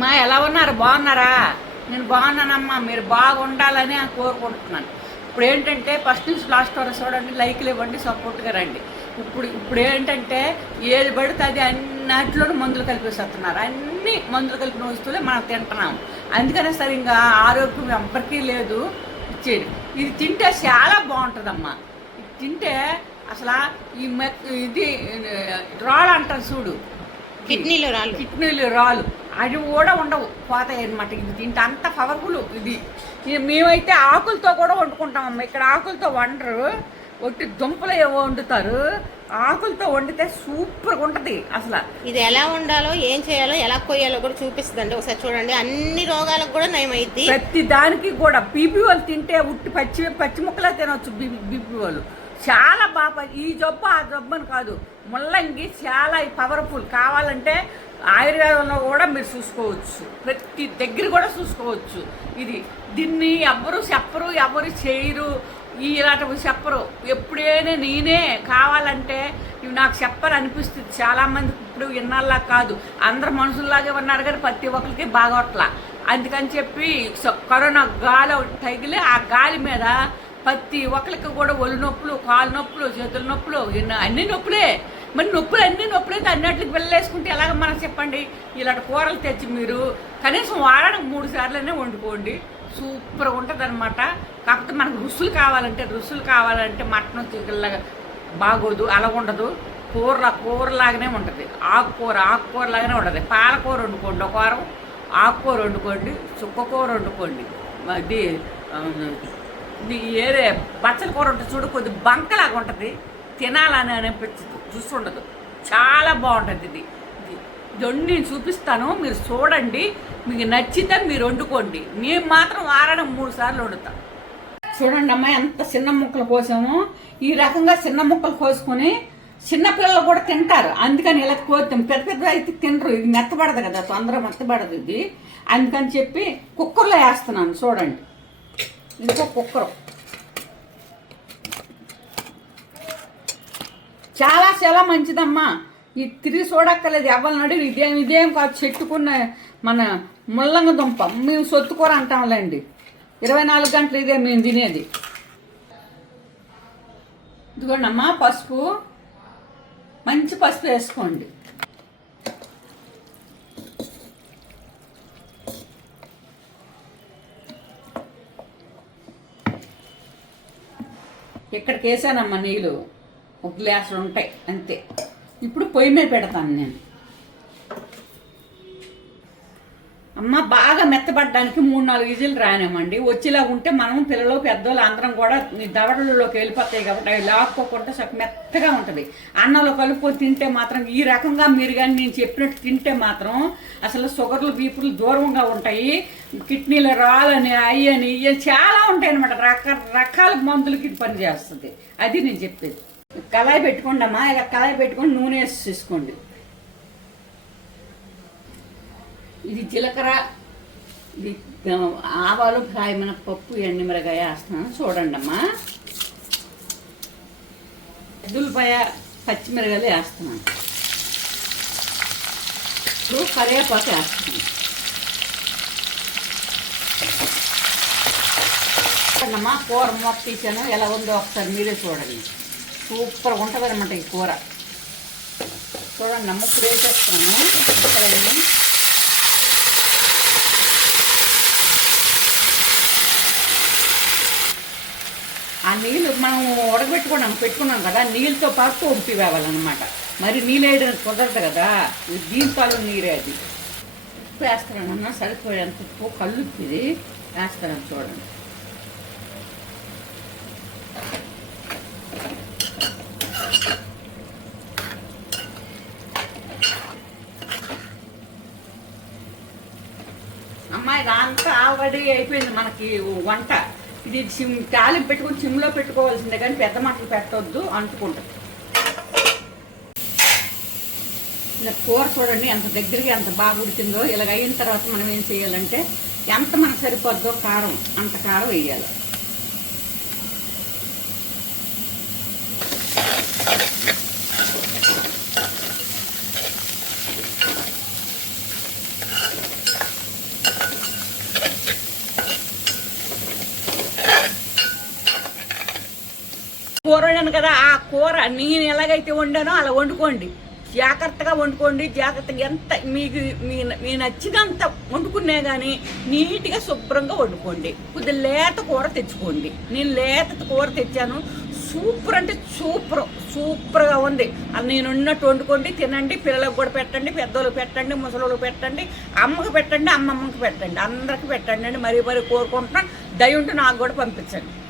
మా ఎలా ఉన్నారు? బాగున్నారా? నేను బాగున్నానమ్మా. మీరు బాగుండాలని కోరుకుంటున్నాను. ఇప్పుడు ఏంటంటే ఫస్ట్ నుంచి లాస్ట్ వరకు చూడండి లైక్లు ఇవ్వండి సపోర్ట్గా రండి. ఇప్పుడు ఇప్పుడు ఏంటంటే ఏది పడితే అది అన్నింటిలోనూ మందులు కలిపేస్తున్నారు అన్ని మందులు కలిపిన వస్తువులే మనం తింటున్నాం అందుకనే సరే ఇంకా ఆరోగ్యం ఎవ్వరికీ లేదు. ఇచ్చేది ఇది తింటే చాలా బాగుంటుందమ్మా. ఇది తింటే అసలు ఈ మె ఇది రాళ్ళు అంటారు చూడు. కిడ్నీలో రాళ్ళు. కిడ్నీలు రాళ్ళు. అవి కూడా ఉండవు. పోతాయి అనమాట ఇది తింటే అంత పవర్ఫుల్ ఇది. మేమైతే ఆకులతో కూడా వండుకుంటామమ్మ ఇక్కడ ఆకులతో వండరు. ఒట్టి దుంపలు ఏవో వండుతారు. ఆకులతో వండితే సూపర్గా ఉంటుంది అసలు. ఇది ఎలా ఉండాలో ఏం చేయాలో ఎలా కొయ్యాలో కూడా చూపిస్తుందండి. ఒకసారి చూడండి. అన్ని రోగాలకు కూడా నయం అయింది ప్రతి దానికి కూడా బీపీ వాళ్ళు తింటే ఉట్టి పచ్చి పచ్చి ముక్కలే తినవచ్చు బీపీ వాళ్ళు. చాలా బాగా ఈ జబ్బు ఆ జబ్బు అని కాదు. ముల్లంగి చాలా పవర్ఫుల్. కావాలంటే ఆయుర్వేదంలో కూడా మీరు చూసుకోవచ్చు. ప్రతి దగ్గర కూడా చూసుకోవచ్చు. ఇది దీన్ని ఎవ్వరు చెప్పరు ఎవరు చేయరు. ఈ ఇలాంటివి చెప్పరు. ఎప్పుడైనా నేనే కావాలంటే ఇవి నాకు చెప్పరు అనిపిస్తుంది చాలామంది ఇప్పుడు ఇన్నాళ్ళ కాదు. అందరు మనుషుల్లాగే ఉన్నారు కానీ ప్రతి ఒక్కరికి బాగోట్లా. అందుకని చెప్పి కరోనా గాలి తగిలి ఆ గాలి మీద ప్రతి ఒక్కరికి కూడా ఒళ్ళు నొప్పులు కాలు నొప్పులు చేతుల నొప్పులు అన్ని నొప్పులే. మరి నొప్పులు అన్నీ నొప్పులైతే అన్నింటికి వెళ్ళేసుకుంటే ఎలాగ మనకు చెప్పండి? ఇలాంటి కూరలు తెచ్చి మీరు కనీసం వారానికి మూడు సార్లనే వండుకోండి. సూపర్ ఉంటుంది అనమాట కాకపోతే మనకు రుసులు కావాలంటే రుసులు కావాలంటే మటన్ చికెన్లాగా బాగోదు అలా ఉండదు. కూర కూరలాగానే ఉంటుంది. ఆకుకూర ఆకుకూర లాగానే ఉంటుంది. పాలకూర వండుకోండి ఒక వారం. ఆకుకూర వండుకోండి చుక్కకూర వండుకోండి. అది ఏదే ఇది ఏరే బచ్చల కూర ఉంటుంది చూడు కొద్ది బంకలాగా ఉంటుంది. తినాలని అనిపించదు. చూసి ఉండదు చాలా బాగుంటుంది ఇది. ఇది నేను చూపిస్తాను. మీరు చూడండి. మీకు నచ్చితే మీరు వండుకోండి. నేను మాత్రం వారానికి మూడు సార్లు వండుతాను చూడండి అమ్మా ఎంత చిన్న ముక్కలు కోసాము. ఈ రకంగా చిన్న ముక్కలు కోసుకొని చిన్నపిల్లలు కూడా తింటారు. అందుకని ఇలా కోతాం పెద్ద పెద్ద అయితే తినరు. ఇది మెత్తబడదు కదా తొందరగా మెత్తబడదు ఇది. అందుకని చెప్పి కుక్కర్లో వేస్తున్నాను చూడండి. ఇంకో కుక్కర్. చాలా చాలా మంచిదమ్మా. ఇది తిరిగి చూడక్కర్లేదు. ఎవరిని అడిగి ఇదేం ఇదేం కాదు. చెట్టుకున్న మన ముల్లంగ దుంప. మేము సొత్తుకూర అంటాంలేండి. ఇరవై నాలుగు గంటలు ఇదే మేము తినేది. ఇదిగోండమ్మా పసుపు. మంచి పసుపు వేసుకోండి. ఇక్కడికి వేసానమ్మా నీళ్ళు. ఒక గ్లాసులు ఉంటాయి అంతే. ఇప్పుడు పొయ్యి మీద పెడతాను నేను. అమ్మ బాగా మెత్తపడడానికి మూడు నాలుగు విజిల్ రానివ్వండి. వచ్చేలా ఉంటే మనం పిల్లలు పెద్దోళ్ళు అందరం కూడా ఈ దవడలలోకి వెళ్ళిపోతాయి కాబట్టి అవి లాక్కోకుండా చక్క మెత్తగా ఉంటుంది. అన్నంలో కలుపుకొని తింటే మాత్రం ఈ రకంగా మీరు కానీ నేను చెప్పినట్టు తింటే మాత్రం అసలు షుగర్లు బీపులు దూరంగా ఉంటాయి. కిడ్నీలో రాళ్ళని అయ్యని ఇవి చాలా ఉంటాయి అనమాట రకరకాల మందులకి ఇది పనిచేస్తుంది. అది నేను చెప్పేది. కళాయి పెట్టుకోండి అమ్మా ఇలా కళాయి పెట్టుకొని నూనె వేసి తీసుకోండి ఇది జీలకర్ర ఇది ఆవాలు కాయమైన పప్పు ఎండుమిరగాయ వేస్తున్నాను. చూడండి అమ్మా. ఎద్దులపాయ పచ్చిమిరగాయలు వేస్తున్నాను. ఇప్పుడు కరివేపాకు వేస్తున్నాను. అమ్మా కూర మొక్క తీసాను. ఎలా ఉందో ఒకసారి మీరే చూడండి. సూపర్గా ఉంటుంది అనమాట ఈ కూర. చూడండి అమ్మ ఇప్పుడు వేసేస్తాను ఆ నీళ్ళు మనం ఉడకబెట్టుకున్నాం పెట్టుకున్నాం కదా నీళ్ళతో పాటు వంపి వేవాలన్నమాట. మరి నీళ్ళు వేయడం కుదరదు కదా ఇది దీంతో నీరే అది. ఉప్పు వేస్తానన్నా సరిపోయేంత ఉప్పు కళ్ళు ఇది వేస్తాను చూడండి. దాంతా ఆల్రెడీ అయిపోయింది మనకి వంట. ఇది సిమ్ తాలింపు పెట్టుకుని సిమ్లో పెట్టుకోవాల్సిందే కానీ పెద్ద మంటలు పెట్టవద్దు అంటుకుంటుంది ఇలా కూర చూడండి ఎంత దగ్గరికి ఎంత బాగా ఉడికిందో. ఇలాగ అయిన తర్వాత మనం ఏం చేయాలంటే ఎంత మనకు సరిపోద్దో కారం అంత కారం వేయాలి. కూర వండాను కదా ఆ కూర నేను ఎలాగైతే వండానో అలా వండుకోండి. జాగ్రత్తగా వండుకోండి. జాగ్రత్తగా ఎంత మీకు మీ మీ నచ్చినంత వండుకునే కానీ నీట్గా శుభ్రంగా వండుకోండి. కొద్దిగా లేత కూర తెచ్చుకోండి. నేను లేత కూర తెచ్చాను. సూపర్ అంటే సూపర్ సూపర్గా ఉంది. అది నేను ఉన్నట్టు వండుకోండి. తినండి. పిల్లలకు కూడా పెట్టండి. పెద్దోళ్ళకి పెట్టండి. ముసలోళ్ళకి పెట్టండి. అమ్మకి పెట్టండి. అమ్మమ్మకి పెట్టండి. అందరికి పెట్టండి. అని మరీ మరీ కోరుకుంటున్నాను. దయ ఉంటే నాకు కూడా పంపించండి.